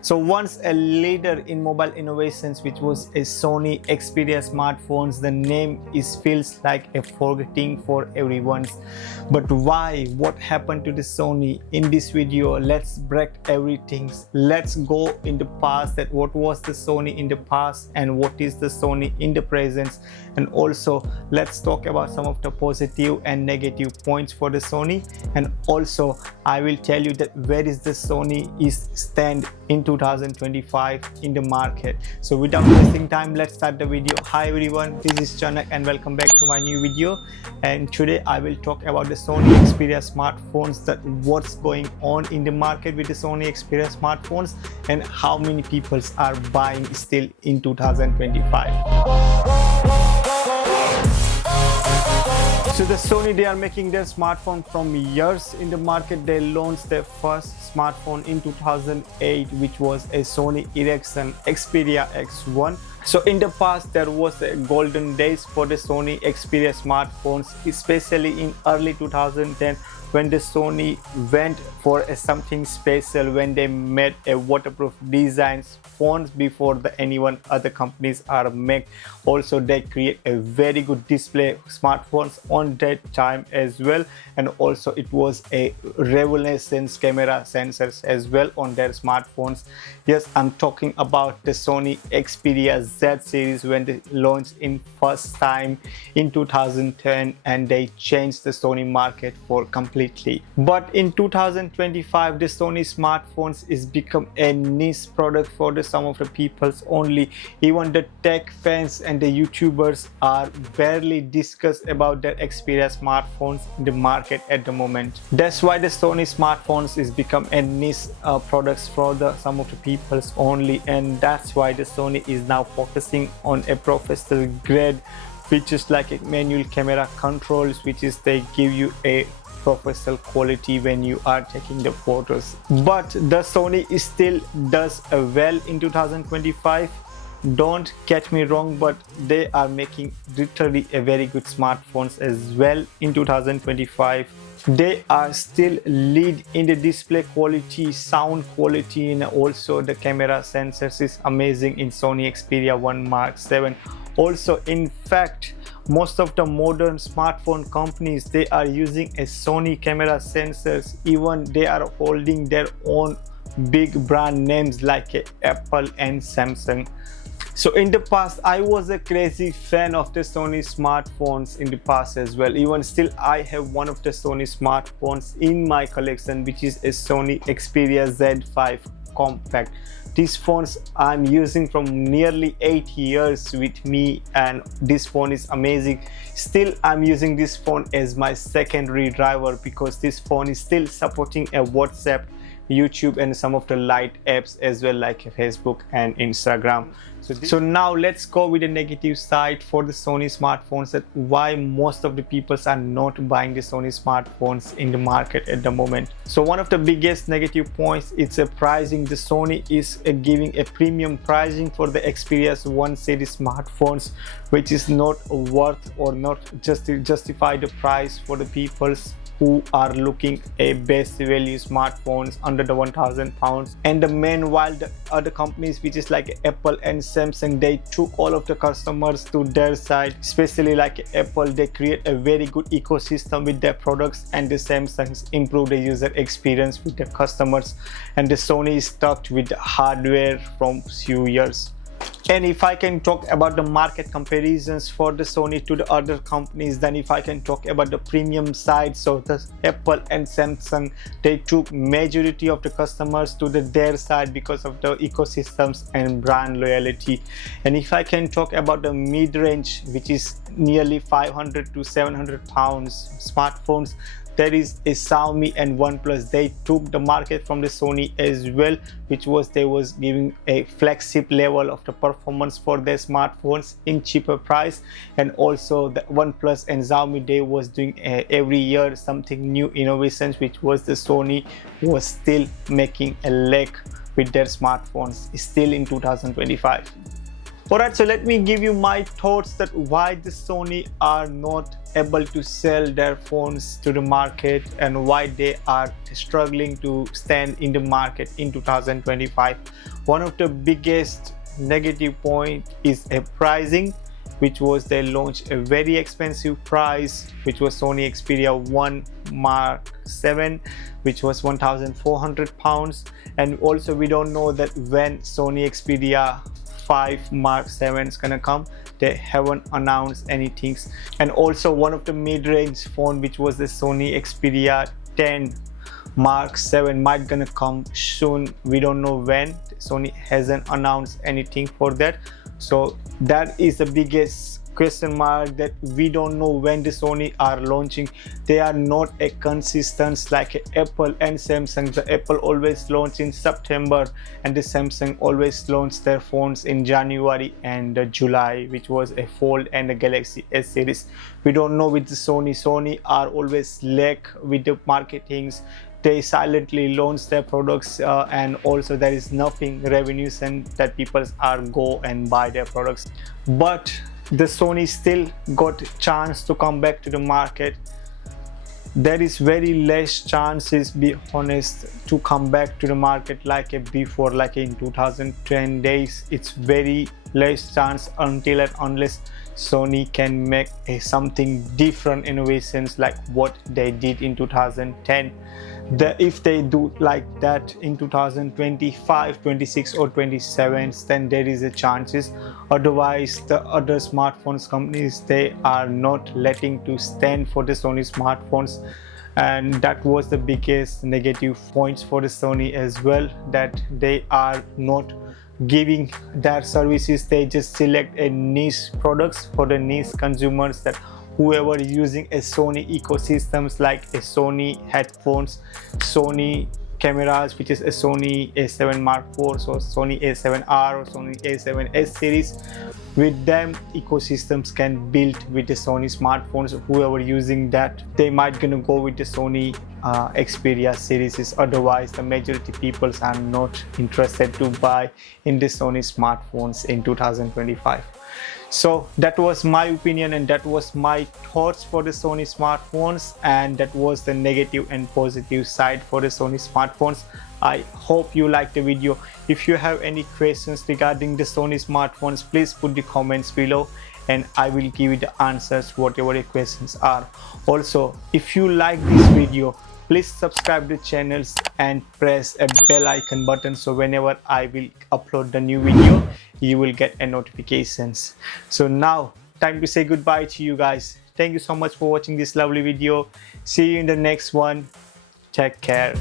So once a leader in mobile innovations, which was a Sony Xperia smartphones, the name feels like a forgetting for everyone. But why? What happened to the Sony? In this video, let's break everything. Let's go in the past, that what was the Sony in the past and what is the Sony in the present, and also let's talk about some of the positive and negative points for the Sony, and also I will tell you that where is the Sony is stand in 2025 in the market. So without wasting time, let's start the video. Hi everyone, this is Chanak and welcome back to my new video. And today I will talk about the Sony Xperia smartphones, that what's going on in the market with the Sony Xperia smartphones and how many people are buying still in 2025. So the Sony, they are making their smartphone from years in the market. They launched their first smartphone in 2008, which was a Sony Ericsson Xperia X1. So in the past, there was a golden days for the Sony Xperia smartphones, especially in early 2010, when the Sony went for something special, when they made a waterproof designs phones before anyone other companies are make. Also they create a very good display smartphones on that time as well, and also it was a revolution camera sensors as well on their smartphones. Yes, I'm talking about the Sony Xperia Z series when they launched in first time in 2010, and they changed the Sony market for completely. But in 2025, the Sony smartphones is become a niche product for some of the peoples only. Even the tech fans and the YouTubers are barely discuss about their Xperia smartphones in the market at the moment. That's why the Sony smartphones is become a niche products for some of the peoples only, and that's why the Sony is now focusing on a professional grade features like a manual camera controls, which is they give you a professional quality when you are taking the photos. But the Sony still does well in 2025. Don't get me wrong, but they are making literally a very good smartphones as well in 2025. They are still lead in the display quality, sound quality, and also the camera sensors is amazing in Sony Xperia 1 Mark 7. Also, in fact, most of the modern smartphone companies, they are using a Sony camera sensors. Even they are holding their own big brand names like Apple and Samsung. So in the past, I was a crazy fan of the Sony smartphones in the past as well. Even still, I have one of the Sony smartphones in my collection, which is a Sony Xperia Z5 Compact. These phones I'm using from nearly 8 years with me, and this phone is amazing. Still, I'm using this phone as my secondary driver because this phone is still supporting a WhatsApp, YouTube, and some of the light apps as well, like Facebook and Instagram. So now let's go with the negative side for the Sony smartphones, that why most of the people are not buying the Sony smartphones in the market at the moment. So one of the biggest negative points is a pricing. The Sony is giving a premium pricing for the Xperia 1 series smartphones, which is not worth or not justify the price for the peoples who are looking a best value smartphones under the 1,000 pounds. And the meanwhile, the other companies, which is like Apple and Samsung, they took all of the customers to their side. Especially like Apple, they create a very good ecosystem with their products, and the Samsungs improve the user experience with the customers, and the Sony is stuck with the hardware from few years. And if I can talk about the market comparisons for the Sony to the other companies, then if I can talk about the premium side, so the Apple and Samsung, they took majority of the customers to their side because of the ecosystems and brand loyalty. And if I can talk about the mid-range, which is nearly 500 to 700 pounds smartphones, there is a Xiaomi and OnePlus. They took the market from the Sony as well, which was they was giving a flagship level of the performance for their smartphones in cheaper price. And also the OnePlus and Xiaomi, they was doing every year something new innovations, which was the Sony was still making a lag with their smartphones still in 2025. Alright, so let me give you my thoughts that why the Sony are not able to sell their phones to the market and why they are struggling to stand in the market in 2025. One of the biggest negative point is a pricing, which was they launched a very expensive price, which was Sony Xperia 1 Mark 7, which was £1,400. And also we don't know that when Sony Xperia 5 Mark 7 is gonna come. They haven't announced anything. And also one of the mid-range phone, which was the Sony Xperia 10 Mark 7, might gonna come soon. We don't know when. Sony hasn't announced anything for that, so that is the biggest question mark, that we don't know when the Sony are launching. They are not a consistent like Apple and Samsung. The Apple always launch in September and the Samsung always launch their phones in January and July, which was a Fold and a Galaxy S series. We don't know with the Sony are always lack with the marketings. They silently launch their products and also there is nothing revenues and that people are go and buy their products. But the Sony still got chance to come back to the market. There is very less chances, be honest, to come back to the market like before, like in 2010 days. It's very less chance until and unless Sony can make something different innovations like what they did in 2010. If they do like that in 2025, 26 or 27, then there is a chances. Otherwise the other smartphones companies, they are not letting to stand for the Sony smartphones, and that was the biggest negative points for the Sony as well, that they are not giving their services. They just select a niche products for the niche consumers, that whoever is using a Sony ecosystems like a Sony headphones, Sony cameras, which is a Sony A7 Mark IV, so Sony A7R or Sony A7S series, with them ecosystems can build with the Sony smartphones. Whoever using that, they might gonna go with the Sony Xperia series. Otherwise the majority people are not interested to buy in the Sony smartphones in 2025. So that was my opinion and that was my thoughts for the Sony smartphones, and that was the negative and positive side for the Sony smartphones. I hope you liked the video. If you have any questions regarding the Sony smartphones, please put the comments below and I will give you the answers whatever your questions are. Also, if you like this video, please subscribe the channels and press a bell icon button, so whenever I will upload the new video, you will get a notifications. So now time to say goodbye to you guys. Thank you so much for watching this lovely video. See you in the next one. Take care.